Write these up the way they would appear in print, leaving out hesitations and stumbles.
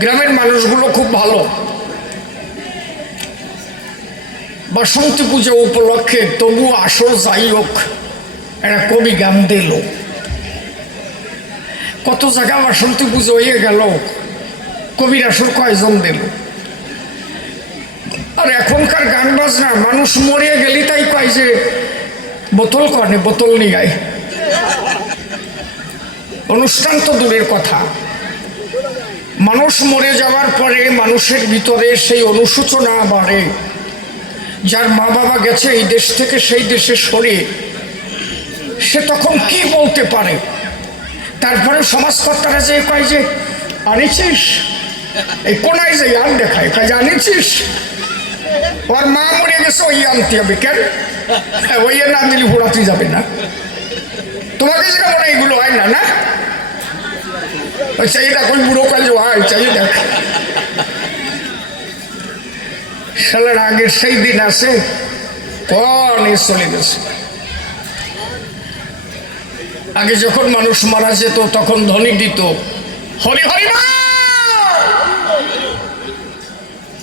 গ্রামের মানুষগুলো খুব ভালো। বাসন্তী পূজা উপলক্ষে তবু আসর যাই হোক একটা কবি গান দিল। কত জায়গা বাসন্তী পুজো হয়ে গেল, কবির আসর কয়জন দিল। আর এখনকার গান বাজনা মানুষ মরিয়ে গেলি তাই কয় যে বোতল করে, বোতল নিয়ে আয়। অনুষ্ঠান তো দূরের কথা, মানুষ মরে যাওয়ার পরে মানুষের ভিতরে সেই অনুশোচনা বাড়ে। যার মা বাবা গেছে এই দেশ থেকে সেই দেশে সরে, সে তখন কি বলতে পারে? তারপরে সমাজকর্তারা যে কয় যে আনিছিস, এই কোনায় যে আন দেখায় কয় যে আনিছিস, ওর মা মরে গেছে ওই আনতে হবে। কেন? ওই না দিলে ঘোরাতে যাবে না। তোমাকে যেটা মনে এগুলো হয় না, না চাই দেখ ওই বুড়ো কাল হয়, চাই দেখ সালার আগের সেই দিন আছে কন চলে গেছে। আগে যখন মানুষ মারা যেত তখন ধ্বনি দিত হরি হরি মা,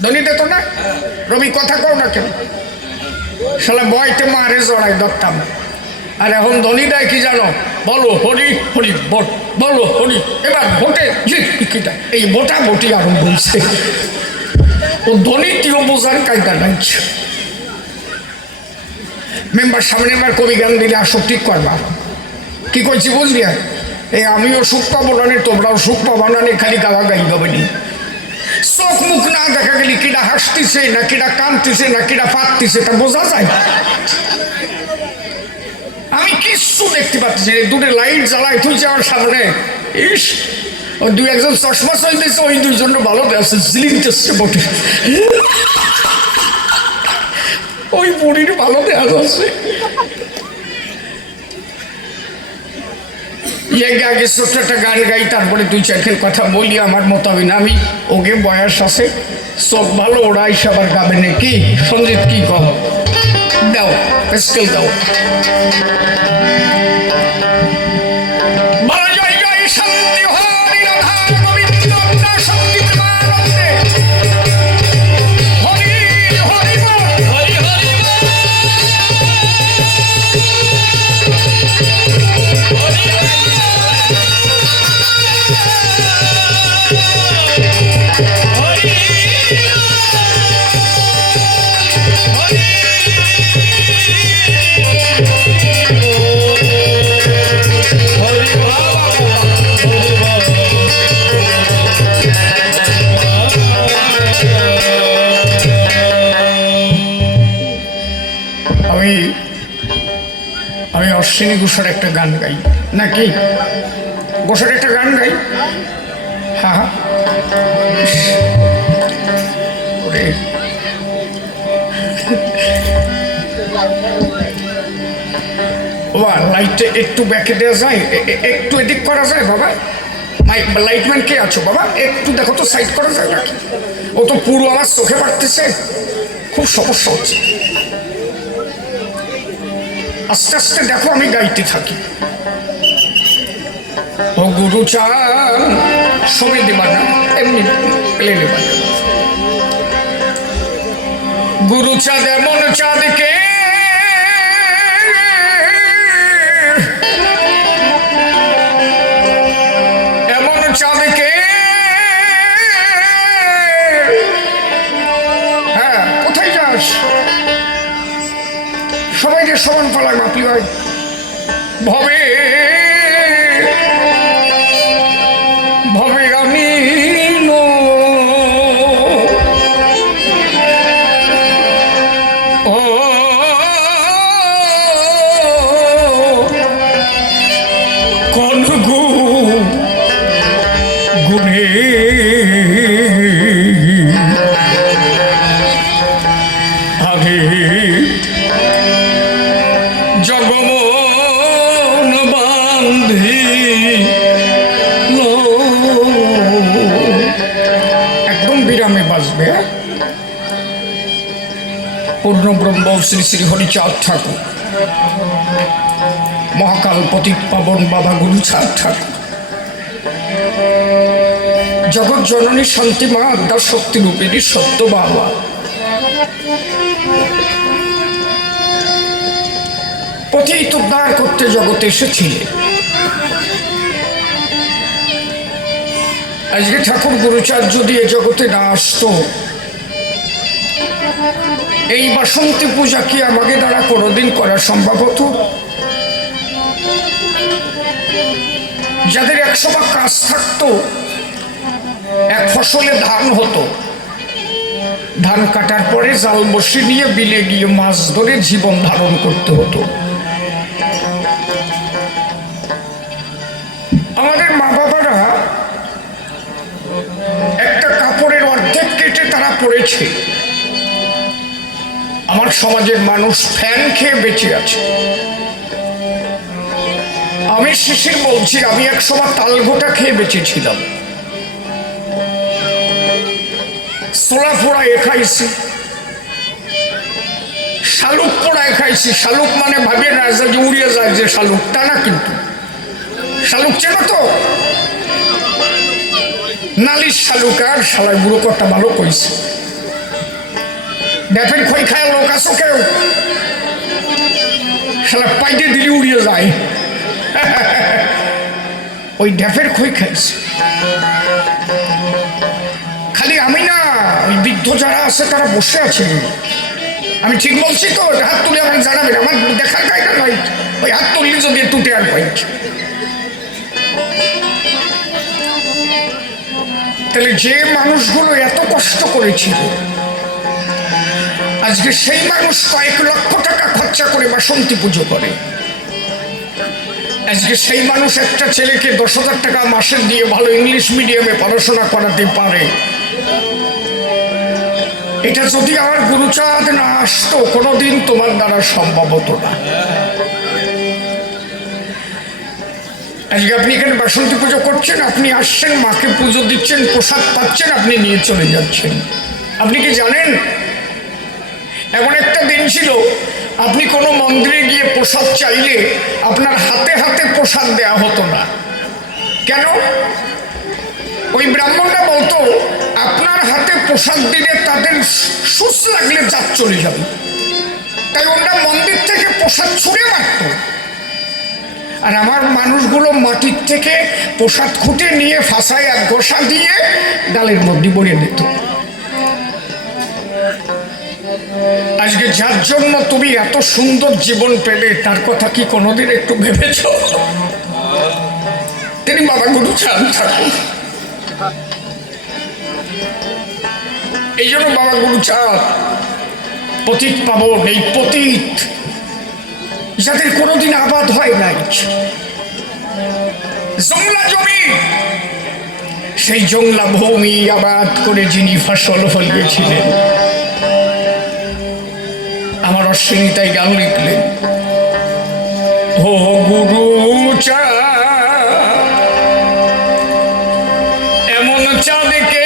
ধ্বনি দিত না? রবি কথা কও না কেন? শালা বয়তে মারে জড়াই ধরতাম। আর এখন ধ্বনি দেয় কি জানো? বলো হরি হরি বল, বলো হরি। এবার ভোটে জিটা এই ভোটা ভোটি আরম্ভ হয়েছে। ও ধ্বনি তিও বোঝার কায়দা নাই। মেম্বার সামনে বার কবি গান দিলে আসো ঠিক করবা। কি করছি বুঝলি? এই আমিও সুখ পাবো না, তোমরাও সুখ পাবো না, খালি গাওয়া গাই হবে নি। চোখ মুখ না দেখা গেলি কিটা হাসতেছে না কিটা কাঁদতেছে না কিটা পাততেছে তা বোঝা যায়? আমি কিচ্ছু দেখতে পাচ্ছি। দুটো লাইট জ্বালায় তুলছে আমার সামনে। ইস, ওই দুই একজন চশমা চলতেছে, ওই দুইজন ভালো আছে, জিলিংতেছে বটে। ওই বুড়ির ভালো দেওয়া যাচ্ছে। আগে ছোট্ট একটা গান গাই, তারপরে দুই চারটের কথা বলি। আমার মোতাবেক আমি ওকে বয়স আছে, চোখ ভালো, ওরা আবার গাবে নাকি? সঞ্জিত কি কহ? দাও স্কেল দাও। আমি অশ্বিনী ঘোষের একটা গান গাই নাকি? ঘোষের একটা গান গাই। হ্যাঁ হ্যাঁ, লাইটটা একটু ব্যাকে দেওয়া যায়, একটু এদিক করা যায় বাবা? লাইটম্যান কে আছো বাবা? একটু দেখো তো সাইড করা যায় নাকি? ও তো পুরো আমার চোখে পাড়তেছে, খুব সমস্যা হচ্ছে। আস্তে আস্তে দেখো আমি গাইতে থাকি। ও গুরু চাঁদ সবে দেবা না, এমনি পেলে নেবা। গুরু চাঁদ এমন চাঁদকে সবাইকে সমান পালায় মাপি হয় ভবে ভবে আমি ও কোন গুণে আগে জগমন বান্ধি একদম বিরামে বাজবে। পূর্ণব্রহ্ম শ্রী শ্রী হরিচাঁদ ঠাকুর, মহাকাল পতিত পাবন বাবা গুরুচাঁদ ঠাকুর। জগৎ জননী শান্তি মা আদ্যা শক্তি রূপিণী সত্য বাবা, পতিত উদ্ধার করতে জগতে এসেছিলেন। আজকে ঠাকুর গুরুচাঁদ যদি এ জগতে না আসতো, এই বাসন্তী পূজা কি আমাকে দ্বারা কোনোদিন করা সম্ভব হতো? যাদের 100 ভাগ কাজ থাকতো, এক ফসলে ধান হতো, ধান কাটার পরে জাল বসে নিয়ে বিলে গিয়ে মাছ ধরে জীবন ধারণ করতে হতো। আমাদের মা বাবারা একটা কাপড়ের অর্ধেক কেটে তারা পড়েছে। আমার সমাজের মানুষ ফ্যান খেয়ে বেঁচে আছে। আমি শিশির বলছি, আমি এক সময় তালগোটা খেয়ে বেঁচেছিলাম। ছোলা পোড়ায় খাইছি, শালুক পোড়ায় খাইছি। শালুক মানে ভাবে না যে উড়িয়ে যায় যে শালুক, তা না, কিন্তু শালুক চেনো তো? নালিশ শালুক। আর শালায় বুড়ো কথা ভালো কইছে। ড্যাপের খই খায় লোক আছো কেউ? শালা পাইতে দিলে উড়িয়ে যায়। ওই ড্যাপের খই খাইছে। খালি আমি না, ওই বৃদ্ধ যারা আছে তারা বসে আছে। আমি ঠিক বলছি তো? হাত তুলে আমাকে জানাবেন, আমার দেখার জায়গা নয়। ওই হাত তুললে যদি টুটে আর পয়েন্ট। তাহলে যে মানুষগুলো এত কষ্ট করেছিল, আজকে সেই মানুষ কয়েক লক্ষ টাকা খরচা করে বাসন্তী পুজো করে। আজকে সেই মানুষ একটা ছেলেকে 10,000 টাকা মাসে দিয়ে ভালো ইংলিশ মিডিয়ামে পড়াশোনা করাতে পারে। এটা যদি আমার গুরুচাঁদ না আসতো, কোনোদিন তোমার দ্বারা সম্ভব হতো না। আজকে আপনি এখানে বাসন্তী পুজো করছেন, আপনি আসছেন, মাকে পুজো দিচ্ছেন, প্রসাদ পাচ্ছেন, আপনি নিয়ে চলে যাচ্ছেন। আপনি কি জানেন, এমন একটা দিন ছিল, আপনি কোনো মন্দিরে গিয়ে প্রসাদ চাইলে আপনার হাতে হাতে প্রসাদ দেয়া হতো না। কেন? ওই ব্রাহ্মণরা বলতো, আপনার হাতে প্রসাদ দিলে তাদের সুস লাগলে জাত চলে যাবে। তাই ওরা মন্দির থেকে প্রসাদ ছুঁড়ে মারত। আর আমার মানুষগুলো মাটির থেকে প্রসাদ খুঁটে নিয়ে ফাঁসায় এক গোসা দিয়ে ডালের মধ্যে ভরে দিত। আজকে যার জন্য তুমি এত সুন্দর জীবন পেলে, তার কথা কি কোনোদিন একটু ভেবেছ? তিনি বাবা গুরুচাঁদ ঠাকুর। এই জন্য বাবা গুরুচাঁদ পতিত পাবন, এই পতিত যাদের কোনোদিন আবাদ হয় নাই, জংলা জমি, সেই জংলা ভূমি আবাদ করে যিনি ফসল ফলিয়েছিলেন। আমার অশ্বিনী তাই গান লিখলেন, ও গুরুচাঁদ এমন চাঁদকে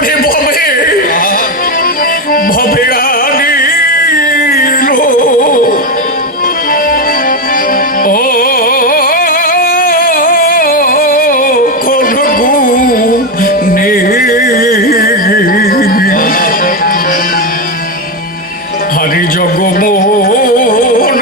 ওরে ভবে ভবে আনিল, ও কোন গুণে হরি জগমোহন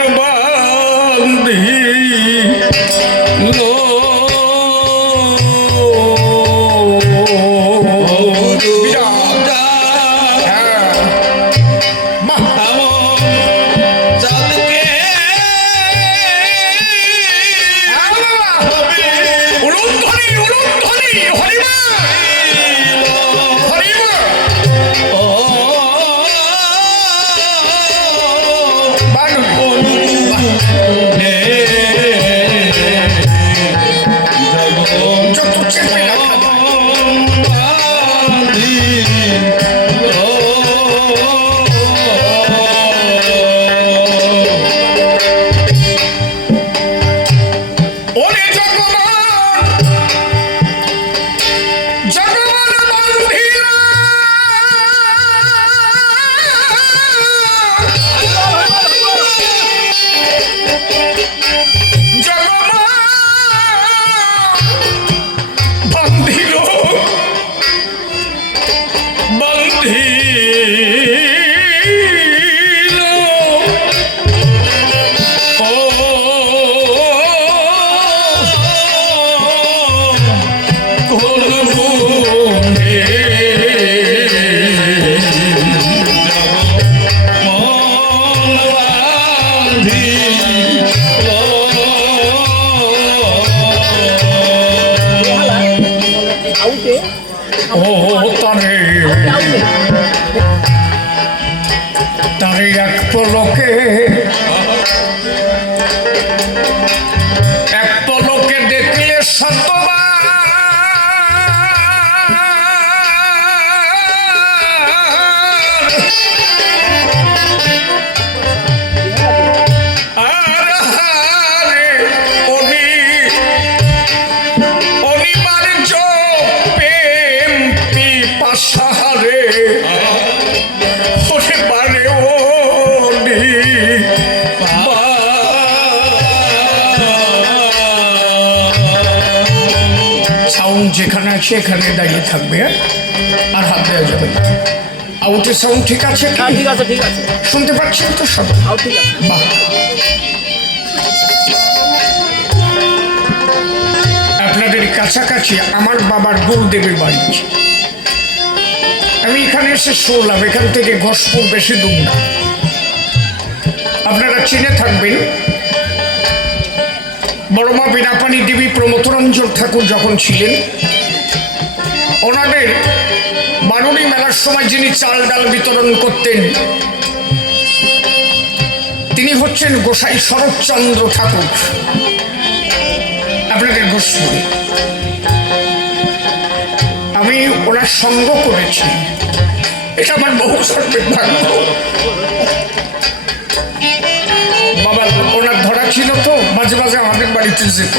ও তারে তারে এক পলকে দেখলে শতবার সাহারে ওরে বারে ওলি সাউন্ড যেখানে আছে এখানে দাঁড়িয়ে থাকবে আর হাত দেওয়া যাবে না। আউটের সাউন্ড ঠিক আছে? ঠিক আছে, ঠিক আছে, শুনতে পাচ্ছেন তো সব? ঠিক আছে। বাহ, আপনাদের কাছাকাছি আমার বাবার গুরুদেবের বাড়ি। আমি এখানে এসে শুনলাম এখান থেকে ঘোষপুর বেশি দূর না। আপনারা চিনে থাকবেন বড়মা বীণাপাণি দেবী প্রমথরঞ্জন ঠাকুর যখন ছিলেন, ওনাদের বারুণী মেলার সময় যিনি চাল ডাল বিতরণ করতেন তিনি হচ্ছেন গোসাই শরৎচন্দ্র ঠাকুর। আপনাদের ঘোষপুরে আমি ওনার সঙ্গ করেছি, এটা আমার বহু সর্বের ভাগ্য। বাবা ওনার ধরা ছিল তো মাঝে মাঝে আমাদের বাড়িতে যেত।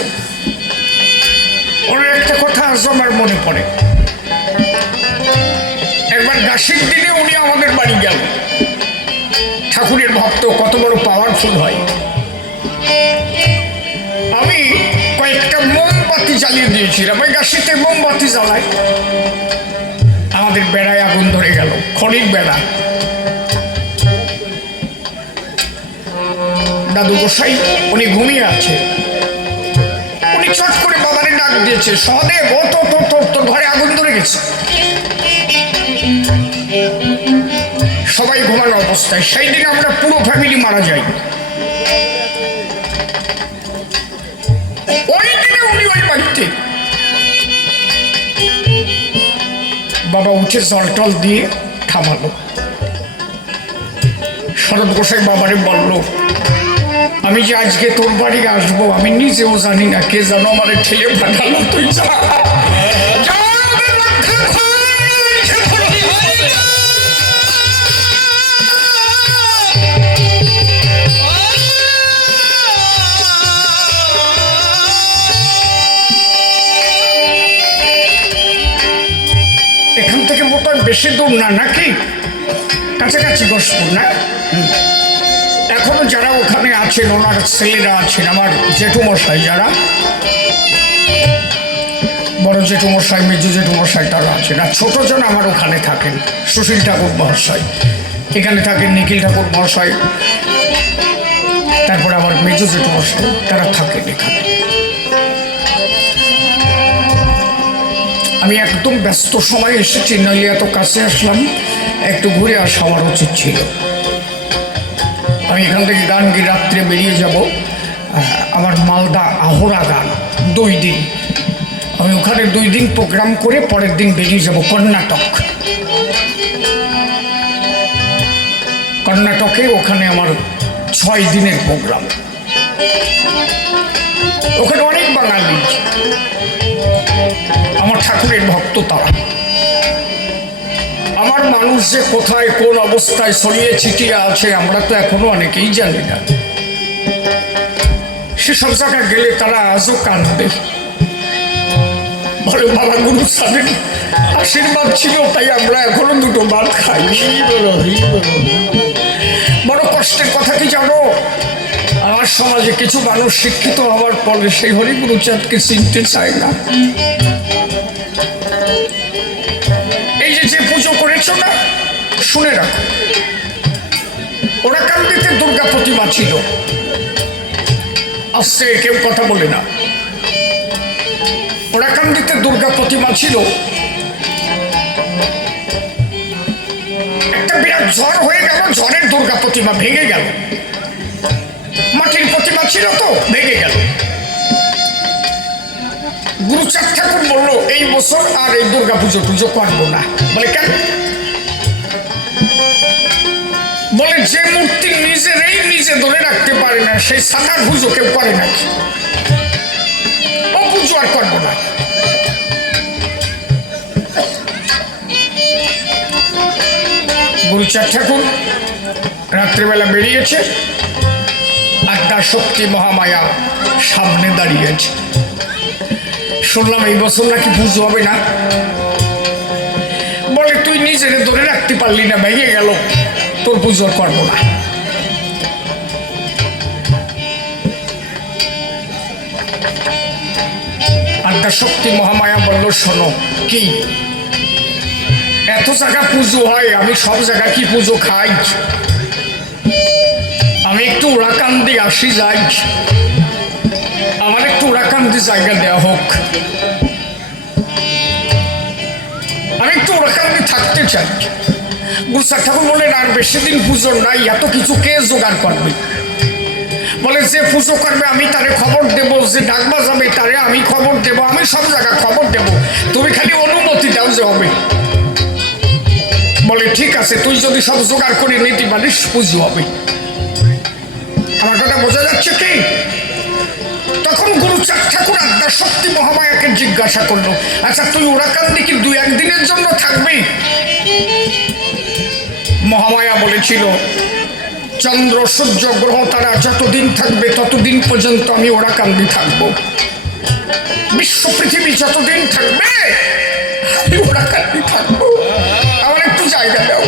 ওনার একটা কথা আজ আমার মনে পড়ে, একবার গাছের দিনে উনি আমাদের বাড়ি গেল। ঠাকুরের ভক্ত কত বড় পাওয়ারফুল হয়। আমি কয়েকটা মোমবাতি জ্বালিয়ে দিয়েছিলাম, ওই গাছিতে মোমবাতি জ্বালায়, আমাদের বেড়ায় আগুন ধরে গেল, খড়ির বেড়া। দাদু গোসাই উনি ঘুমিয়ে আছে, উনি চট করে বাবারে ডাক দিয়েছে, সহদেব ও তোর ঘরে আগুন ধরে গেছে। সবাই ঘুমানো অবস্থায়, সেই দিন আমরা পুরো ফ্যামিলি মারা যাই। ওই দিনে উনি ওই বাড়িতে। বাবা উঠে জল টল দিয়ে থামালো। শরৎ গোসাই বাবারে বলল, আমি যে আজকে তোর বাড়ি আসবো আমি নিজেও জানি না, কে জানো আমার ঠেলে পাঠালো, তুই যা। এখান থেকে বোধহয় বেশি দূর না, নাকি কাছাকাছি ঘোষপুর না? এখনো যারা ওখানে আছেন ওনার ছেলেরা আছেন, আমার জেঠুমশাই যারা, বড় জেঠুমশাই মেজু জেঠুমশাই তারা আছেন, আর ছোটজন আমার ওখানে থাকেন। সুশীল ঠাকুর মহাশয় এখানে থাকেন, নিখিল ঠাকুর মহাশয়, তারপরে আমার মেজু জেঠুমশাই তারা থাকেন এখানে। আমি একদম ব্যস্ত সময় এসেছি, নইলে এত কাছে আসলাম, একটু ঘুরে আসা আমার উচিত ছিল। আমি এখান থেকে গান গিয়ে রাত্রে বেরিয়ে যাব আমার মালদা আহরা গান 2 দিন। আমি ওখানে 2 দিন প্রোগ্রাম করে পরের দিন বেরিয়ে যাব কর্ণাটকে। ওখানে আমার 6 দিনের প্রোগ্রাম। ওখানে অনেক বাঙালি, আমার ঠাকুরের ভক্ত তারা। আমার মানুষ যে কোথায় কোন অবস্থায় ছড়িয়ে ছিটিয়ে আছে আমরা তো এখনো অনেকেই জানি না। সেসব জায়গায় গেলে তারা আজও কাঁদবে, বলে বাবা গুরু সাহেবের আশীর্বাদ ছিল তাই আমরা এখনো 2টো ভাত খাই। বড় কষ্টের কথা কি জানো, আমার সমাজে কিছু মানুষ শিক্ষিত হওয়ার পরে সেই হরিগুরুচাঁদকে চিনতে চায় না। এই যে পুজো করেছ না, শুনে রাখো, ওরাকান্দিতে দুর্গা প্রতিমা ছিল, আসছে কেউ কথা বলে না। ওরাকান্দিতে দুর্গা প্রতিমা ছিল, একটা বিরাট ঝড় হয়ে গেল, ঝড়ের দুর্গা প্রতিমা ভেঙে গেল। মাটির প্রতিমা ছিল তো, ভেঙে গেল। গুরুচাঁদ ঠাকুর বললো এই বছর আর এই দুর্গা পুজো টুজো করবো না। বলে কেন? বলে যে মূর্তি নিজে ধরে রাখতে পারে না সেই সাধারণ পুজো কেউ করে নাকি? ও পুজো আর করবো না। গুরুচাঁদ ঠাকুর রাত্রিবেলা বেরিয়েছে, আদ্যা শক্তি মহামায়া সামনে দাঁড়িয়েছে। শুনলাম এই বছর নাকি পুজো হবে না। বলে তুই নিজের ধরে রাখতে পারলি না, ভেঙে গেল, তোর পুজো করবো না। আদ্যা শক্তি মহামায়া বলল শোনো, কি এত জায়গা পুজো হয়, আমি সব জায়গা কি পুজো খাই? আমি একটু ওরাকান্দি আসি যাই, আমার একটু ওরাকান্দি জায়গা দেওয়া হোক, আমি একটু ওরাকান্দি থাকতে চাই। গুরুচাঁদ ঠাকুর বললেন আর বেশি দিন পুজো নাই, এত কিছু কে জোগাড় করবে? বলে যে পুজো করবে আমি তারে খবর দেব, যে ডাকবা যাবে তারে আমি খবর দেব, আমি সব জায়গা খবর দেব, তুমি খালি অনুমতি দাও যে হবে। বলে ঠিক আছে, তুই যদি সব জোগাড় করে নিতে পারিস পুজো হবে। আমার কথা বোঝা যাচ্ছে কি? তখন গুরুচাঁদ ঠাকুর আদ্যা শক্তি মহামায়াকে জিজ্ঞাসা করলো, আচ্ছা তুই ওরাকান্দি কি 2-1 দিনের জন্য থাকবি? মহামায়া বলেছিল চন্দ্র সূর্য গ্রহ তারা যতদিন থাকবে ততদিন পর্যন্ত আমি ওরাকান্দি থাকবো, বিশ্ব পৃথিবী যতদিন থাকবে আমি ওরাকান্দি থাকবো, আমার একটু জায়গা দাও।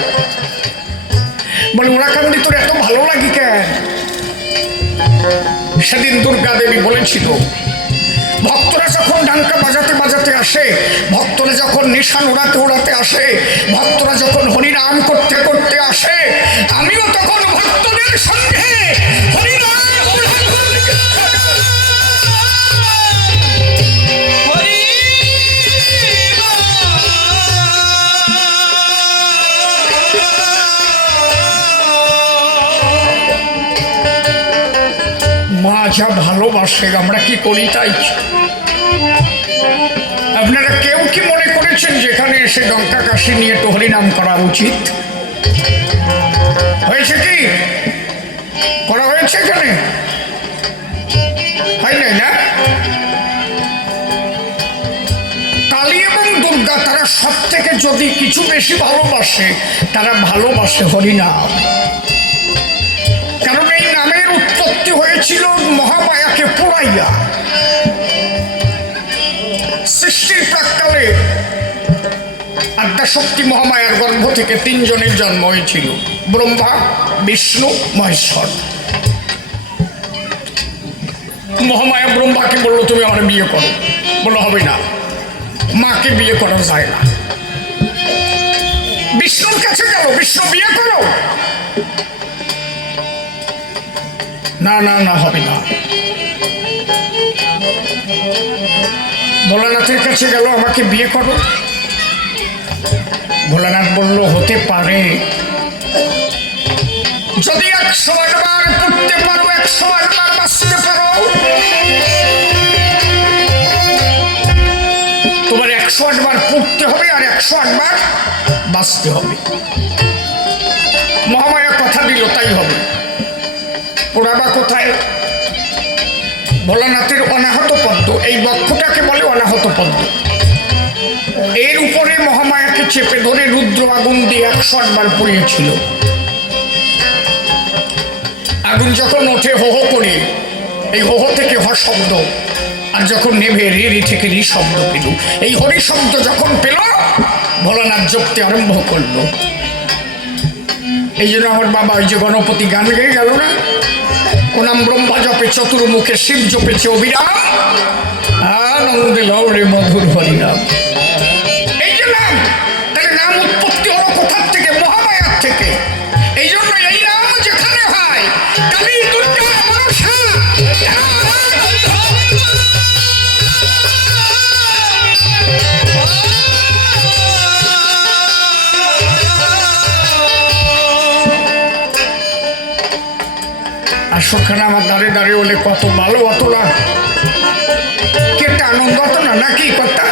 বলে ওরাকান্দি তোর এত ভালো লাগে কেন? সেদিন দুর্গা দেবী বলেছিল ভক্তরা যখন ডাঙ্কা বাজাতে বাজাতে আসে, ভক্তরা যখন নিশান উড়াতে উড়াতে আসে, ভক্তরা যখন হরিনাম করতে করতে আসে, আমিও তখন ভক্তদের সঙ্গে হরিনাম মা যা ভালোবাসে আমরা কি করি তাই। আপনারা কেউ কি মনে করেছেন যেখানে এসে ডঙ্কা কাশি নিয়ে তো হরিনাম করা উচিত? হয়েছে কি করা হয়েছে? এখানে হয় নাই না? কালী এবং দুর্গা তারা সব থেকে যদি কিছু বেশি ভালোবাসে, তারা ভালোবাসে হরিনাম। কারণ এই নামের উৎপত্তি হয়েছিল মহামায়াকে পোড়াইয়া। সৃষ্টির প্রাক্কালে আদ্যা শক্তি মহামায়ার গর্ভ থেকে 3 জনের জন্ম হয়েছিল, ব্রহ্মা, বিষ্ণু, মহেশ্বর। মহামায়া ব্রহ্মাকে বললো তুমি আমার বিয়ে করো, বললো হবে না, মাকে বিয়ে করা যায় না। বিষ্ণুর কাছে গেল, বিষ্ণু বিয়ে করো, না না না হবে না। ভোলানাথের কাছে গেল, আমাকে বিয়ে করো। ভোলানাথ বলল হতে পারে, যদি 108 বার পড়তে পারো, 108 বার বাঁচতে পারো, তোমার 108 বার পড়তে হবে আর 108 বার বাঁচতে হবে। মহামায়া কথা দিল তাই হবে। পোড়াবা কোথায়? ভোলানাথের অনাহত পদ্ম, এই বক্ষটাকে বলে অনাহত পদ্ম। এর উপরে মহামায়াকে চেপে ধরে রুদ্র আগুন দিয়ে 108 বার পুড়িয়েছিল। আগুন যখন ওঠে হো হো করে, এই হো হো থেকে হ শব্দ, আর যখন নেভে রে রে থেকে রি শব্দ পেল। এই হরি শব্দ যখন পেল, ভোলানাথ জপতে আরম্ভ করলো। এই জন্য আমার বাবা ওই যে গণপতি গান গেয়ে গেল না, কোনাম ব্রহ্মা জপে চতুর্মুখে, শিব জপেছে অবিরাম, আনন্দে লও রে মধুর হরিনাম। এই যে নাম, তাহলে নাম উৎপত্তি হলো কোথার থেকে? মহামায়ার থেকে। এই জন্য এই নাম যেখানে হয়, কালী, দুর্গা, মনসা, আর সখানে আমার দাঁড়িয়ে দাঁড়িয়ে বলে কত ভালো, অত না কি একটা আনন্দ হতো না নাকি কথা?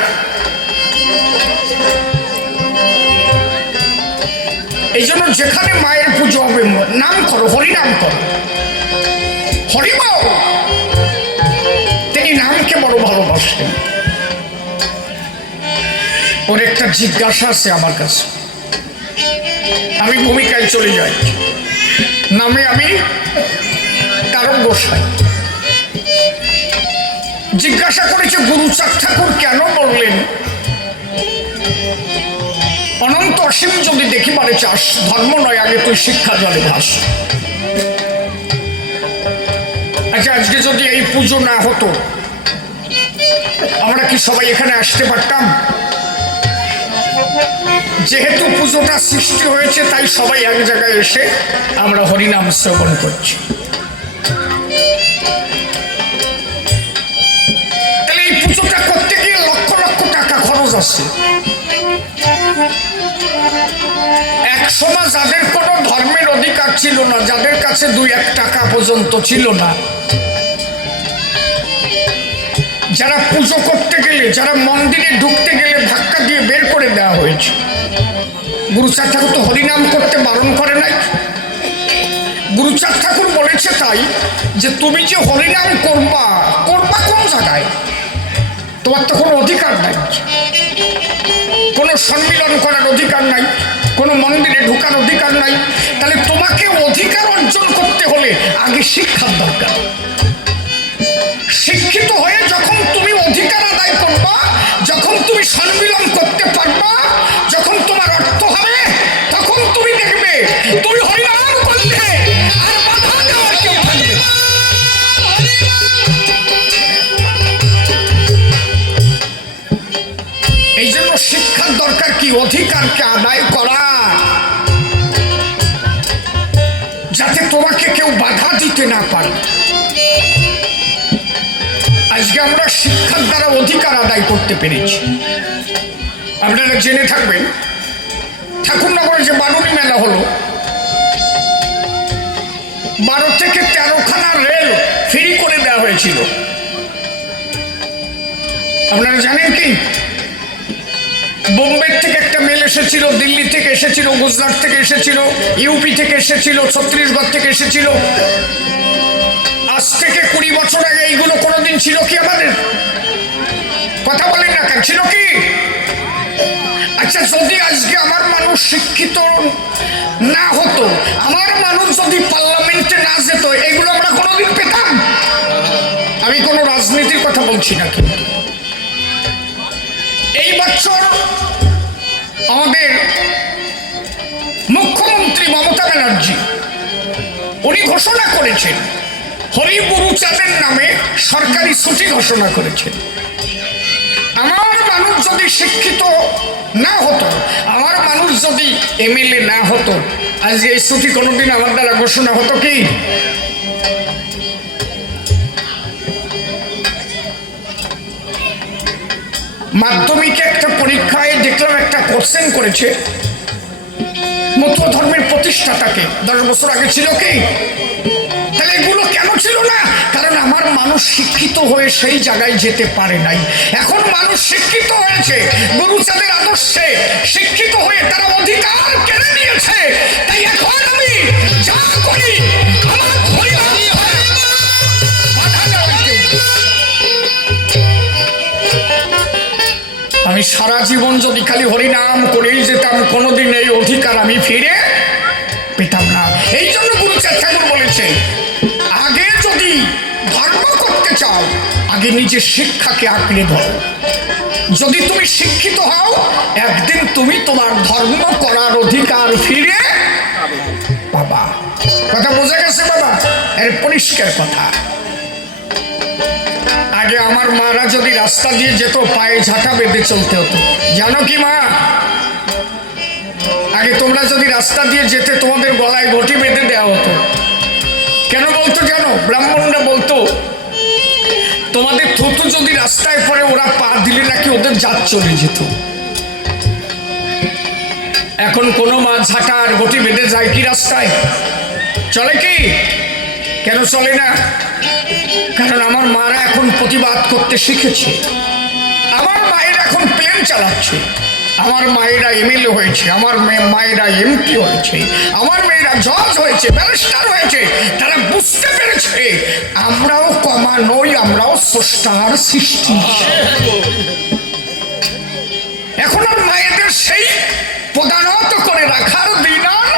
এই জন্য যেখানে মায়ের পুজো হবে নাম করো, হরিনাম করো, হরিবল। তিনি নামকে বড় ভালোবাসেন। ওর একটা জিজ্ঞাসা আছে আমার কাছে, আমি ভূমিকায় চলে যাই। নামে আমি কারণ গোসাই। জিজ্ঞাসা করেছে গুরুচাঁদ ঠাকুর কেন বললেন অনন্ত অসীম যদি দেখিবারে চাস, ধর্ম নয় আগে তুই শিক্ষা জলে ভাস। আচ্ছা, আজকে যদি এই পুজো না হতো আমরা কি সবাই এখানে আসতে পারতাম? যেহেতু পুজোটা সৃষ্টি হয়েছে তাই সবাই এক জায়গায় এসে আমরা হরিনাম শ্রবণ করছি। তাহলে এই পুজোটা করতে গিয়ে লক্ষ লক্ষ টাকা খরচ আছে। এক সময় যাদের কোনো ধর্মের অধিকার ছিল না, যাদের কাছে 2-1 টাকা পর্যন্ত ছিল না, যারা পুজো করতে গেলে, যারা মন্দিরে ঢুকতে গেলে ধাক্কা দিয়ে বের করে দেওয়া হয়েছে। গুরুচাঁদ ঠাকুর তো হরিনাম করতে বারণ করে নাই। গুরুচাঁদ ঠাকুর বলেছে তাই যে তুমি যে হরিনাম করবা, করবা কোন জায়গায়? তোমার তো কোনো অধিকার নাই, কোনো সম্মিলন করার অধিকার নাই, কোনো মন্দিরে ঢোকার অধিকার নাই। তাহলে তোমাকে অধিকার অর্জন করতে হলে আগে শিক্ষার দরকার। শিক্ষিত হয়ে যখন তুমি অধিকার আদায় করবা, যখন তুমি সম্মিলন করতে পারবা, যখন তোমার অর্থ হবে, তখন তুমি দেখবে তুমি হরিনাম করলে আর বাধা দেওয়ার কেউ থাকবে। এই জন্য শিক্ষার দরকার কি? অধিকারকে আদায় করা, যাতে তোমাকে কেউ বাধা দিতে না পারে। আজকে আমরা শিক্ষার দ্বারা অধিকার আদায় করতে পেরেছি। আপনারা জেনে থাকবেন ঠাকুরনগরে যে বারুণী মেলা হলো, 12 থেকে 13খানা রেল ফ্রি করে দেওয়া হয়েছিল। আপনারা জানেন কি? বোম্বে থেকে একটা মেল এসেছিল, দিল্লি থেকে এসেছিল, গুজরাট থেকে এসেছিল, ইউপি থেকে এসেছিল, ছত্তিশগড় থেকে এসেছিল। আজ থেকে 20 বছর আগে এইগুলো কোনোদিন ছিল কি আমাদের? কথা বলেন না কেন, ছিল কি? আচ্ছা, যদি আজকে আমার মানুষ শিক্ষিত না হতো, আমার মানুষ যদি পার্লামেন্টে না যেত, এগুলো আমরা কোনোদিন পেতাম? আমি কোনো রাজনীতির কথা বলছি না, কিন্তু এই বছর আমাদের মুখ্যমন্ত্রী মমতা ব্যানার্জি উনি ঘোষণা করেছেন হরিগুরুচাঁদের নামে সরকারি ছুটি ঘোষণা করেছেন। আমার মানুষ যদি শিক্ষিত না হতো, আমার মানুষ যদি এমএলএ না হতো, আজকে এই ছুটি কোনোদিন আমার দ্বারা ঘোষণা হতো কি? মাধ্যমিকে একটা পরীক্ষায় দেখলাম একটা কোশ্চেন করেছে মধ্য ধর্মের প্রতিষ্ঠাতাকে। 10 বছর আগে ছিল কি? তাহলে এগুলো কেন ছিল না? কারণ আমার মানুষ শিক্ষিত হয়ে সেই জায়গায় যেতে পারে নাই। এখন মানুষ শিক্ষিত হয়েছে, গুরুচাঁদের আদর্শে শিক্ষিত হয়ে তারা অধিকার কেড়ে নিয়েছে। তাই এখন আমি যা করি আমার আমি সারা জীবন যদি খালি হরিনাম করেই যেতাম, কোনোদিন এই অধিকার আমি ফিরে পেতাম না। এই জন্য গুরুচাঁদ ঠাকুর বলেছে, আগে যদি ধর্ম করতে চাও, আগে নিজের শিক্ষাকে আঁকড়ে ধরো। যদি তুমি শিক্ষিত হও, একদিন তুমি তোমার ধর্ম করার অধিকার ফিরে পাবা। কথা বোঝা গেছে বাবা? এর পরিষ্কার কথা। আগে আমার মারা যদি রাস্তা দিয়ে যেত, পায়ে ঝাঁটা বেঁধে চলতে হতো। জানো কি মা, আগে তোমরা যদি রাস্তা দিয়ে যেতে, তোমাদের গলায় ঘটি বেঁধে দেওয়া হতো। কেন বলতো জানো? ব্রাহ্মণরা বলতো তোমাদের থুতু যদি রাস্তায় পড়ে, ওরা পা দিলে নাকি ওদের জাত চলে যেত। এখন কোনো মা ঝাঁটা আর ঘটি বেঁধে যায় কি রাস্তায়? চলে কি? কেন চলে না? কারণ আমার মারা এখন প্রতিবাদ করতে শিখেছে, আমার মায়ের এখন প্লেন চালাচ্ছে, আমার মায়েরা এমএলএ হয়েছে, আমার মায়েরা এমপি হয়েছে, আমার মেয়েরা জজ হয়েছে, ব্যারিস্টার হয়েছে। তারা বুঝতে পেরেছে আমরাও কমা নই, আমরাও স্রষ্টার সৃষ্টি। এখন আর মায়েদের সেই প্রধানত করে রাখার দিন আর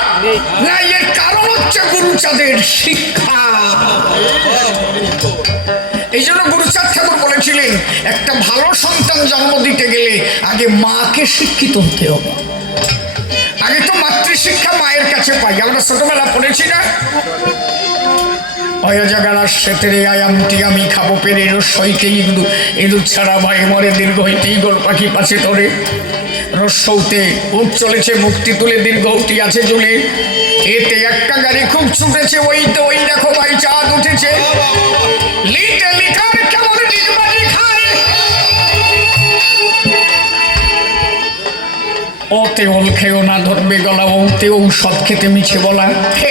না। এর কারণ হচ্ছে গুরুচাঁদের শিক্ষা। এই জন্য গুরুচাঁদ ঠাকুর বলেছিলেন একটা ভালো সন্তান জন্ম দিতে গেলে আগে মাকে শিক্ষিত হতে হবে। আগে তো মাতৃশিক্ষা মায়ের কাছে পাই। আমরা ছোটবেলা পড়েছি না, অয়জাগার সেতেরে আয়ামটি আমি খাবো পেরে রস্যইতে ইঁদু ইঁদুর ছাড়া ভাই মরে দীর্ঘ হইতে ইগল পাখি পাশে ধরে রস্যৌতে উঠ চলেছে মুক্তি তুলে দীর্ঘ উঠি আছে জুলে এতে একটা গাড়ি খুব ছুটেছে ওই তো ওই দেখো ভাই চাঁদ উঠেছে লিটে লিখার কেমন নির্বাচী খায় ওতে ওল খেয়েও না ধরবে গলা ওতে ঔষধ খেতে মিছে বলা।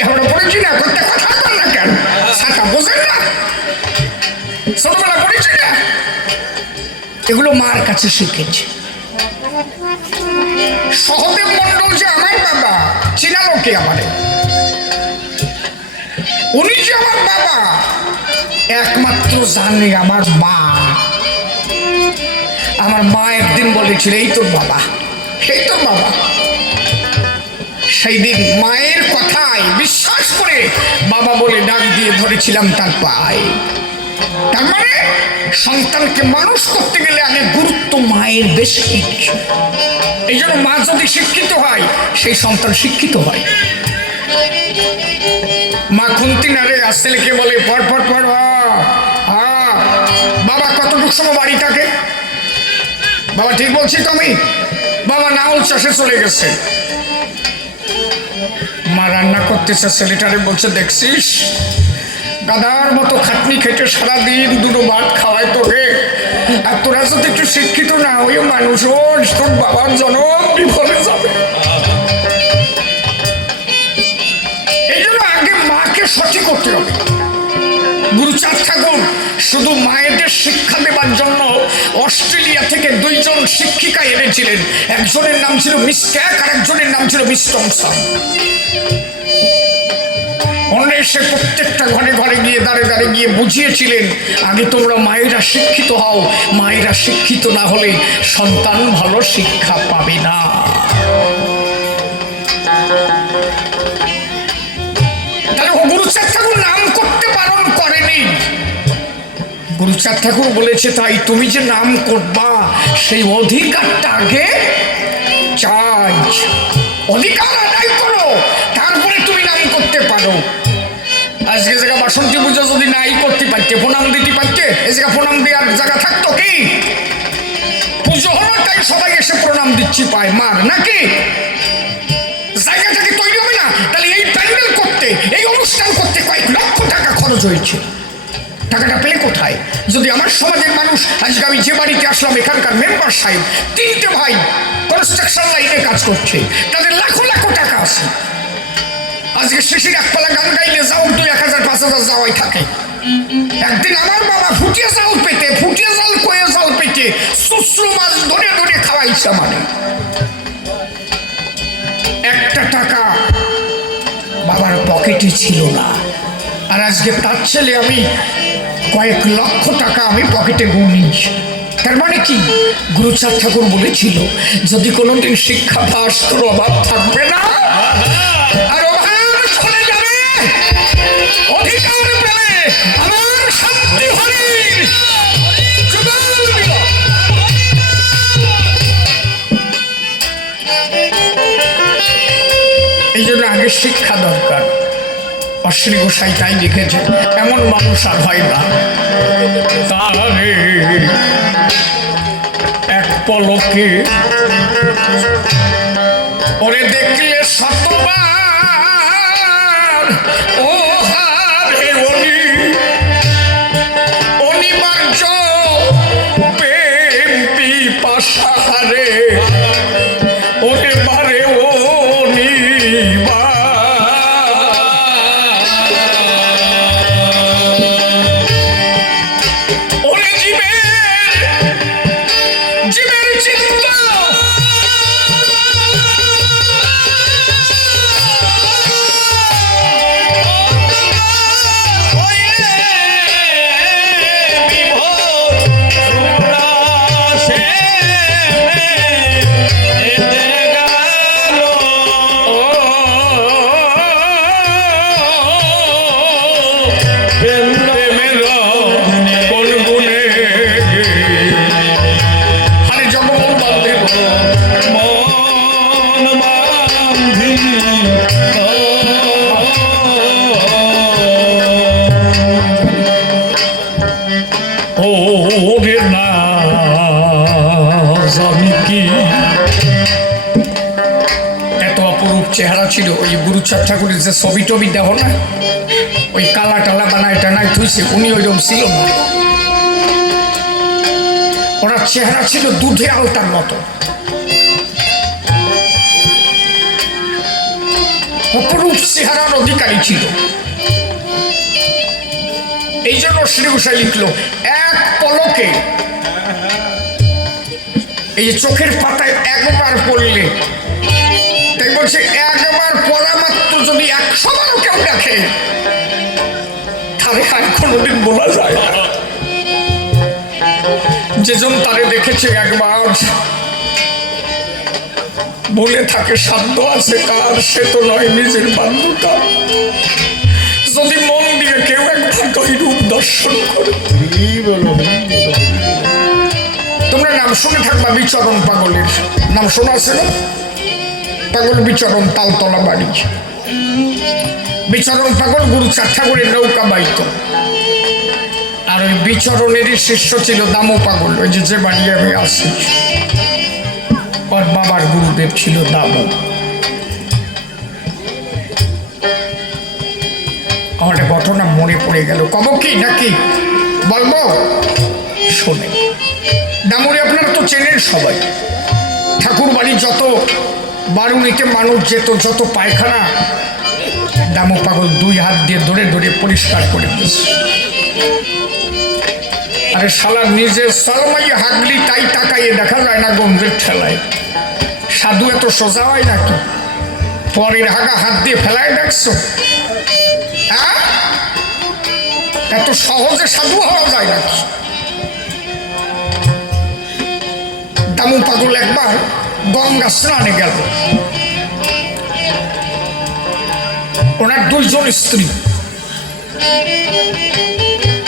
আমরা পড়েছি না, করতে কথা বল না কেন, সাটা বোঝেন না, ছোটবেলা পড়েছি না। এগুলো মার কাছে শিখেছে। সহদেব মন্ডল যে আমার বাবা, চিনালো কে আমারে? উনি যে আমার বাবা একমাত্র জানে আমার মা। আমার মা একদিন বলেছিল এই তোর বাবা, এই তোর বাবা। সেই দিন মায়ের কথায় বিশ্বাস করে বাবা বলে ডাক দিয়ে ধরেছিলাম তার পায়ে। তার মানে সন্তানকে মানুষ করতে গেলে আগে গুরুত্ব মায়ের বেশি। এই জন্য মা যদি শিক্ষিত হয় সেই সন্তান শিক্ষিত হয়। মা খুন্তি নারে ছেলেকে বলে পর পর পর বাবা কতটুকু সময় বাড়ি থাকে? বাবা ঠিক বলছি তো আমি? বাবা নাউল চাষে চলে গেছে। মা রান্না করতেছে, ছেলেটারে বলছে দেখছিস দাদার মতো খাটনি খেটে সারাদিন দুটো ভাত খাওয়ায় তোকে, আর তোরা যদি একটু শিক্ষিত না হই মানুষ তোর বাবার জনম বিফলে যাবে। এই জন্য আগে মাকে সঠিক করতে হবে। গুরুচাঁদ ঠাকুর শুধু মায়েদের শিক্ষা দেবার জন্য অস্ট্রেলিয়া থেকে দুইজন শিক্ষিকা এনেছিলেন। একজনের নাম ছিল মিস ক্যাক আর একজনের নাম ছিল মিস টমসন। সে প্রত্যেকটা ঘরে ঘরে গিয়ে দাঁড়ে দাঁড়িয়ে গিয়ে বুঝিয়েছিলেন আগে তোমরা মায়েরা শিক্ষিত হও, মায়েরা শিক্ষিত না হলে সন্তান ভালো শিক্ষা পাবে না। তাহলে গুরুচাঁদ ঠাকুর নাম করতে বারণ করেনি। গুরুচাঁদ ঠাকুর বলেছে তাই তুমি যে নাম করবা সেই অধিকারটা আগে চাই, অধিকার আদায় করো, তারপরে তুমি নাম করতে পারো। আজকে জায়গা বাসন্তী পুজো যদি নাই করতে পারতে, প্রণাম দিতে পারতে, এই জায়গা প্রণাম দেওয়ার জায়গা থাকতো কি? পুজো হলো তাই সবাই এসে প্রণাম দিচ্ছি পায় মার, নাকি জায়গাটাকে তৈরি হবে না? তাহলে এই প্যান্ডেল করতে, এই অনুষ্ঠান করতে কয়েক লক্ষ টাকা খরচ হয়েছে। টাকাটা পেলে কোথায়? যদি আমার সমাজের মানুষ, আজকে আমি যে বাড়িতে আসলাম এখানকার মেম্বার সাহেব, 3টে ভাই কনস্ট্রাকশন লাইনে কাজ করছে, তাদের লাখো লাখো টাকা আছে। আজকে শিশির একপালা গান গাইলে যাও 2,000-5,000 যাওয়াই থাকে। একদিন আমার বাবা ফুটিয়ে জাল পেতে, ফুটিয়ে জাল কয়ে জাল পেতে শুশ্রু মাছ ধরে ধরে খাওয়াইছে মানে। একটা টাকা বাবার পকেটে ছিল না, আর আজকে তার ছেলে আমি কয়েক লক্ষ টাকা আমি পকেটে গুনিয়েছি। তার মানে কি? গুরুচাঁদ ঠাকুর বলেছিল যদি কোনোদিন শিক্ষা পাস তোর অভাব থাকবে না, আর অভাব চলে যাবে, অধিকার পেলে আমার শান্তি হরির। এই জন্য আগে শিক্ষা দরকার। অশ্বিনী গোসাই তাই লিখেছে, এমন মানুষ আর হয় না তারে এক পলকে ওরে দেখলে শতবার ও হারে অনিবার্য প্রেম পিপাসারে ওরে বারে ছিল, ওই গুরুচাঁদ ঠাকুরের যে ছবি টবি দেখো না, ওই কালা টালা বানায় টানায় থুইছে, উনি ওইরকম ছিল না। ওনার চেহারা ছিল দুধে আলতার মতো, অপরূপ চেহারার অধিকারী ছিল। এই জন্য শ্রী গোসাই লিখল, এক পলকে, এই যে চোখের পাতায় একবার পড়লে, তাই বলছে একবার পড়া মাত্র যদি 100 বারও কেউ দেখে, তাহলে আর কোনোদিন বলা যায় না। যেজন তারে দেখেছে একবার, বলে থাকে সাধ্য আছে কার, সে তো নয় নিজের বান্ধবটা। যদি মন দিয়ে কেউ একবার ওই রূপ দর্শন করে, তোমরা নাম শুনে থাকবা বিচরণ পাগলের, নাম শোনা আছে না? পাগল বিচরণ, তালতলা বাড়ি। বিচরণ পাগল গুরুচাঁদ ঠাকুরের নৌকা বাইত, আর ওই বিচরণেরই শিষ্য ছিল দামু পাগল, ওই যে বাড়ি আমি আসি, ওর বাবার গুরুদেব ছিল দামু। আমার ঘটনা মনে পড়ে গেল, কব কি নাকি বলবো? শোনে, দামুরে আপনারা তো চেনেন সবাই। ঠাকুর বাড়ি যত বারুণীতে মানুষ যেত, যত পায়খানা, দামু পাগল 2 হাত দিয়ে ধরে ধরে পরিষ্কার করে দিয়েছে। আরে শালা নিজে সালমাই হাগলি তাই তাকাইয়ে দেখা যায় না গন্ধের ঠেলায়। সাধু এত সোজা হয় নাকি? পরের হাগা হাত দিয়ে ফেলায় দেখছো? হ্যাঁ, এত সহজে সাধু হওয়া যায় নাকি? দামু পাগল একবার গঙ্গা স্নানে গেল। ওনার 2 জন স্ত্রী,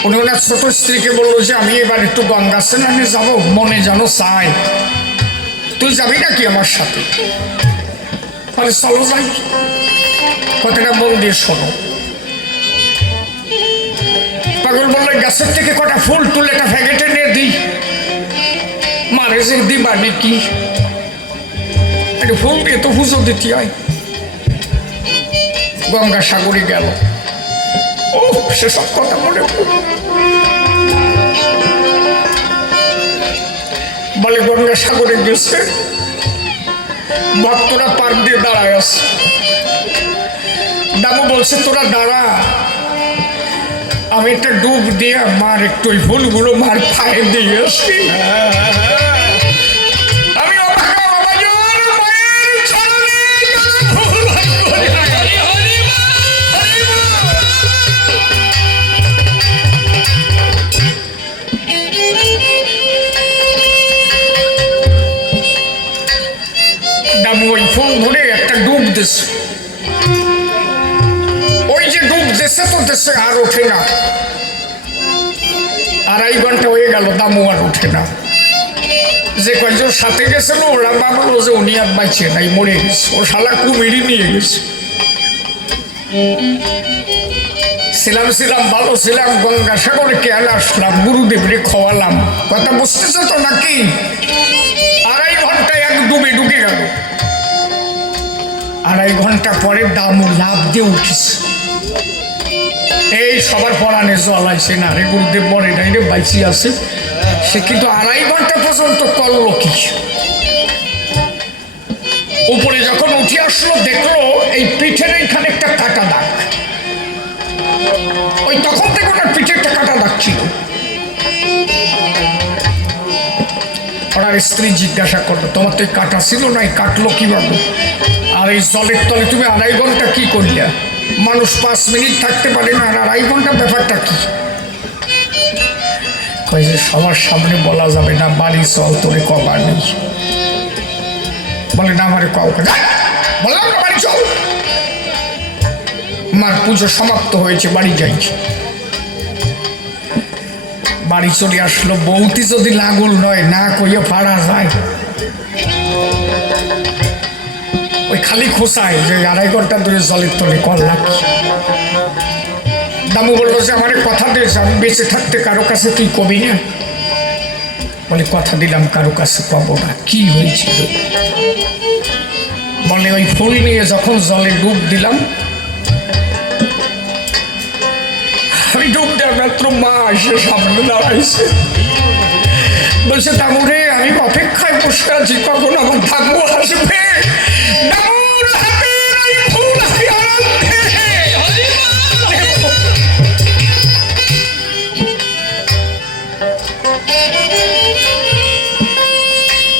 উনি ওনার ছোট স্ত্রীকে বললো যে আমি এবার একটু গঙ্গা স্নানে যাবো, মনে যেন চাই, তুই যাবি নাকি আমার সাথে? তাহলে চলো যাই। কথাটা মন দিয়ে শোনো। পাগল বললো গাছের থেকে কটা ফুল তুলে একটা প্যাকেটে নিয়ে দিই। মারে যে দিবা নাকি? একটা ফুল দিয়ে তো পুজো দিতে হয়। গঙ্গা সাগরে গেল। ও সেসব কথা মনে বলে গঙ্গা সাগরে গেছে, ভক্তরা পার দিয়ে দাঁড়ায় আছে। দামু বলছে তোরা দাঁড়া, আমি একটা ডুব দিয়ে মার একটু ওই ফুলগুলো মার পায়ে দিয়ে আসি। আমি দামু ওই ফুল ধরে একটা ডুব দিছে। ওই যে ডুব দেশে তো দেশে আর ওঠে না। 2.5 ঘন্টা হয়ে গেল, দামু আর ওঠে না। যে কয়েকজন সাথে গেছিল ওরা ভাবলো যে উনি আর বাইছে নাই, মরে গেছে। ও শালা কুমিরই নিয়ে গেছে। ছিলাম ভালো ছিলাম, গঙ্গা সাগরে কেন আসলাম, গুরুদেবরে খাওয়ালাম। কথা বুঝতেছ তো নাকি? 2.5 ঘন্টায় এক ডুবে ঢুকে গেল। 2.5 ঘন্টা পরে দামু লাভ দিয়ে উঠেছে। এই সবার পরাণে জ্বলাইছে না রে, গুরুদেব মরে নাই রে, বাইচি আছে। সে কিন্তু 2.5 ঘন্টা পর্যন্ত করলো কি? উপরে যখন উঠে আসলো দেখলো এই পিঠের এইখানে একটা কাটা দাগ। ওই তখন থেকে ওনার পিঠে একটা কাটা দাগ ছিল। ওনার স্ত্রী জিজ্ঞাসা করলো তোমার তো কাটা ছিল না, কাটলো কিভাবে? আর এই জলের তলে তুমি 2.5 ঘন্টা কি করলে? মানুষ 5 মিনিট থাকতে পারে না, আর 2.5 ঘন্টা ব্যাপারটা কি? কই যে সবার সামনে বলা যাবে না, বাড়ি চল, তোরে কবার নেই। বলে না আমারে কাউকে বললাম না, বাড়ি চল। মার পুজো সমাপ্ত হয়েছে, বাড়ি যাই। বাড়ি চলে আসলো। বউতি যদি লাগুল নয়, না কইয়া পারা যায়। ওই খালি খোসায় যে 2.5 ঘন্টা ধরে জলের তলে করলাম। দামু বললো যে আমার কথা দিয়েছে, আমি বেঁচে থাকতে কারো কাছে তুই কবি না। বলে কথা দিলাম কারো কাছে কব না। কি হয়েছিল? বলে ওই ফুল নিয়ে যখন জলে ডুব দিলাম, আমি ডুব দেওয়ার মাত্র মা এসে সামনে দাঁড়াইছে, বলছে দামুরে আমি অপেক্ষায় বসে আছি কখন আমার ভাগ্য আসবে।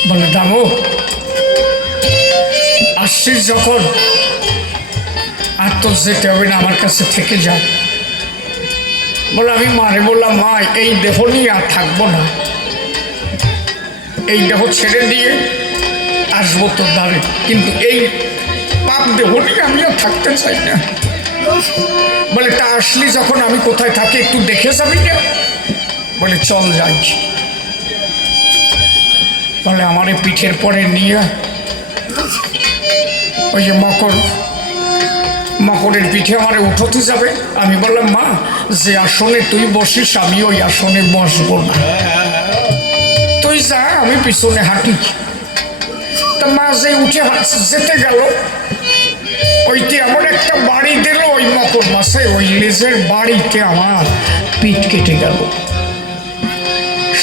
বলে দামু আসছিস যখন আর তো যেতে হবে না, আমার কাছে থেকে যা। বলে আমি মারে বললাম মা এই দেহ নিয়ে আর থাকবো না, এই দেহ ছেড়ে দিয়ে আসবো তোর দ্বারে, কিন্তু এই পাপ দেহ নিয়ে আমি আর থাকতে চাই না। বলে তা আসলি যখন আমি কোথায় থাকি একটু দেখে যাবি না? বলে চল যাই। বলে আমার পিঠের পরে নিয়ে ওই যে মকরের পিঠে আমার উঠোতে যাবে। আমি বললাম মা যে আসনে তুই বসিস আমি ওই আসনে বসবো না, তুই যা আমি পিছনে হাঁটি। তা মা যে উঠে যেতে গেল, ওইটি এমন একটা বাড়ি দিল ওই মকর মাসে, ওই লেজের বাড়িতে আমার পিঠ কেটে গেল।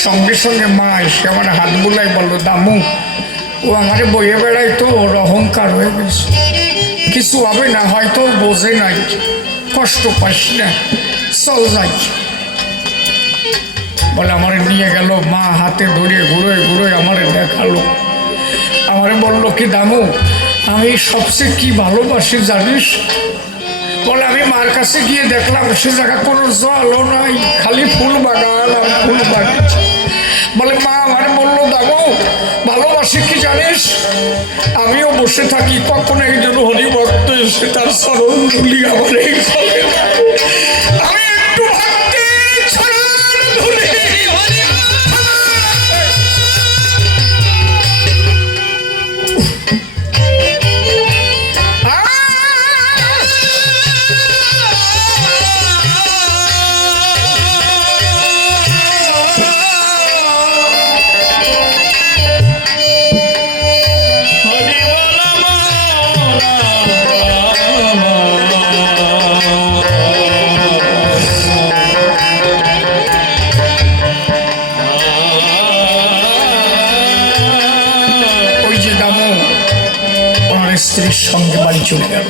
সঙ্গে সঙ্গে মা এসে আমার হাত বুলাই বললো দামু ও আমারে বইয়ে বেড়াই তো, ওর অহংকার হয়ে গেছে, কিছু হবে না, হয়তো বোঝে নাই, কষ্ট পাস না, চল যাই। বলে আমারে নিয়ে গেল, মা হাতে ধরে ঘুরোয় ঘুরোয় আমারে দেখালো, আমারে বললো কি দামু আমি সবচেয়ে কি ভালোবাসি জানিস? বলে আমি মার কাছে গিয়ে দেখলাম সে জায়গা কোনো জলও নাই, খালি ফুল বাগান আর ফুল বাগান। বলে মা আমারে বললো দামু ভালোবাসি কি জানিস? আমিও বসে থাকি, কখন একজন হরিভক্ত এসে তার চরণ ধুলি আমার এই ফলে আমি একটু ভক্তি চরণ ধুলি। স্ত্রীর সঙ্গে বাড়ি চলে গেল,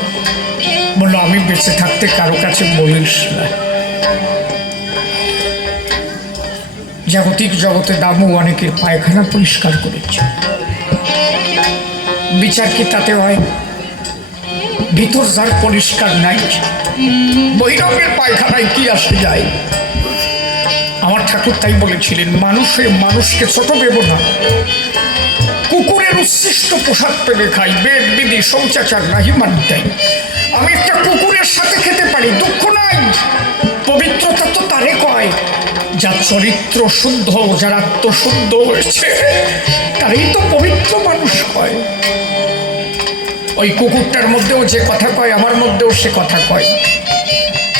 বললো আমি বেঁচে থাকতে কারো কাছে বলিস না। জাগতিক জগতে দামু অনেকের পায়খানা পরিষ্কার করেছে, বিচার কি তাতে হয়? ভিতর যার পরিষ্কার নাই বৈরঙ্গের পায়খানায় কি আসে যায়? আমার ঠাকুর তাই বলেছিলেন মানুষকে ছোট ভেব না, কুকুরের উচ্ছিষ্ট পোশাক পেলে খাই, বেদ বিধি শৌচাচার নাহি মানতেই। আমি একটা কুকুরের সাথে খেতে পারি, দুঃখ নাই। পবিত্রতা তো তারে কয় যার চরিত্র শুদ্ধ, যার আত্মশুদ্ধ হয়েছে, তারই তো পবিত্র মানুষ হয়। ওই কুকুরটার মধ্যেও যে কথা কয় আমার মধ্যেও সে কথা কয়,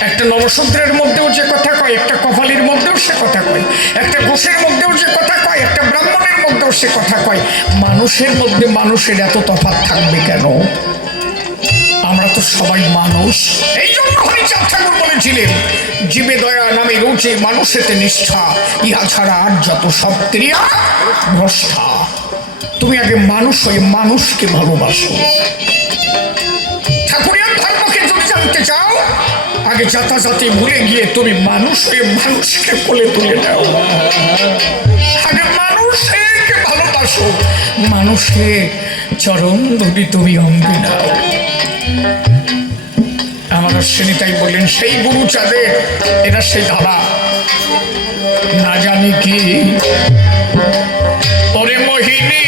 একটা নবশূদ্রের মধ্যেও যে কথা কয়, একটা কপালির মধ্যেও সে কথা কয়, একটা ঘোষের মধ্যেও যে কথা কয়, একটা ব্রাহ্মণের মধ্যেও সে কথা কয়। মানুষের মধ্যে মানুষের এত তফাৎ থাকবে কেন? আমরা তো সবাই মানুষ। এই জন্য হরিচাঁদ ঠাকুর বলেছিলেন জীবে দয়া নামে রুচি মানুষেতে নিষ্ঠা, ইহা ছাড়া আর যত সব ক্রিয়া ভ্রষ্টা। তুমি আগে মানুষ হয়ে মানুষকে ভালোবাসো। ঠাকুরিয়ার ধর্মকে যদি জানতে চাও আগে জাতাজাতি ভুলে গিয়ে তুমি মানুষ হয়ে মানুষকে কোলে তুলে দাও। আগে মানুষকে ভালোবাসো, মানুষের চরণ ধরি তুমি অঙ্গে নাও। আমার শ্রেণী তাই বললেন সেই গুরু চাঁদের এরা সেই ধারা না জানি কি ওরে মোহিনী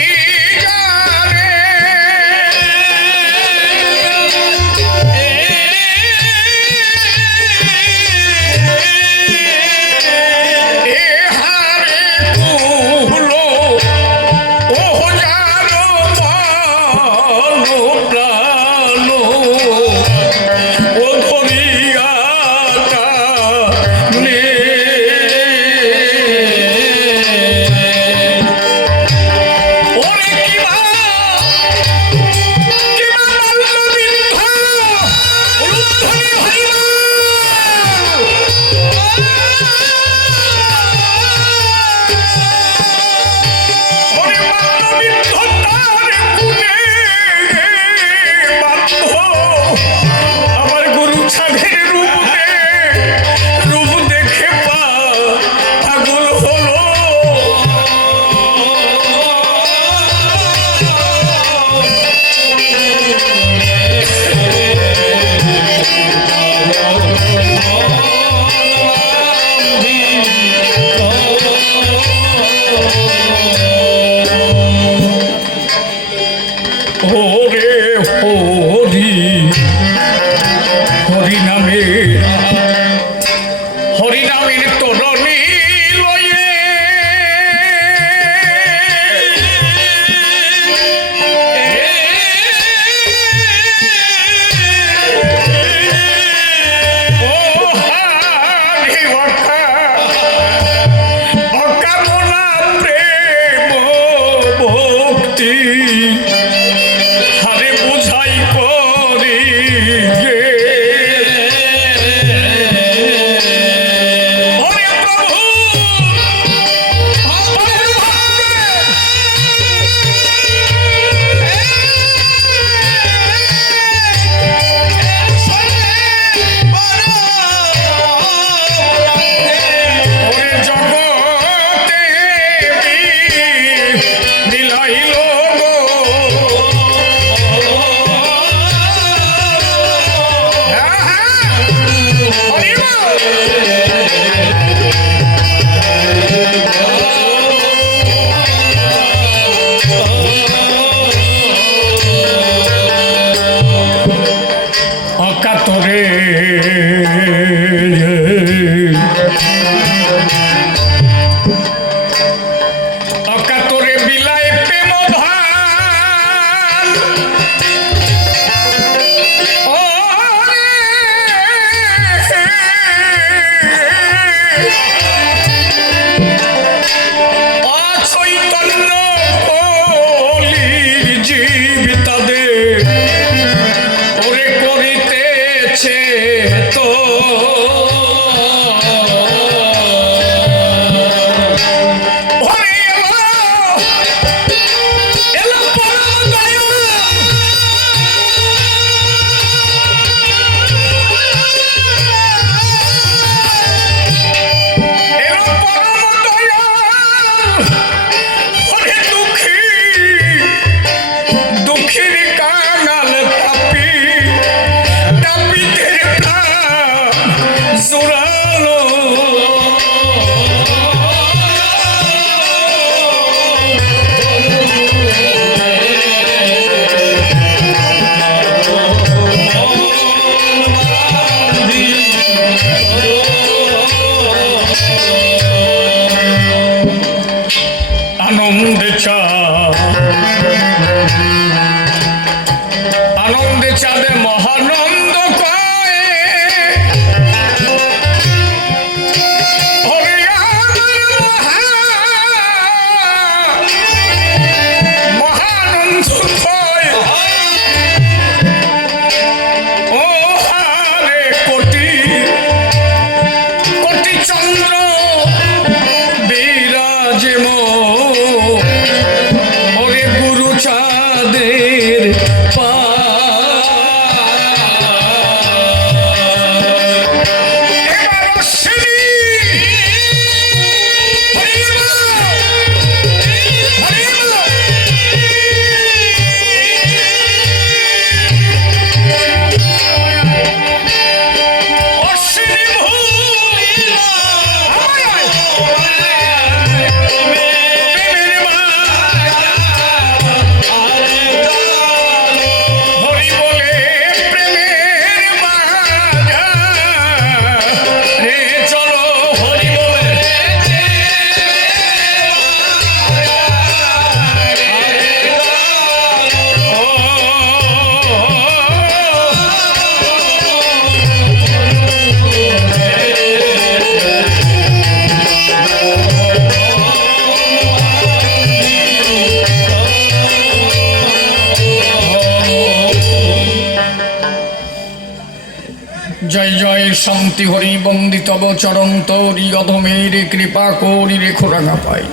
জয় জয় শান্তি হরি বন্দিতব চরণ তরি অধমের কৃপা করি রেখো রাঙা পাই।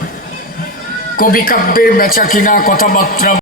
কবি কাব্যের বেচা কিনা কথাবার্তা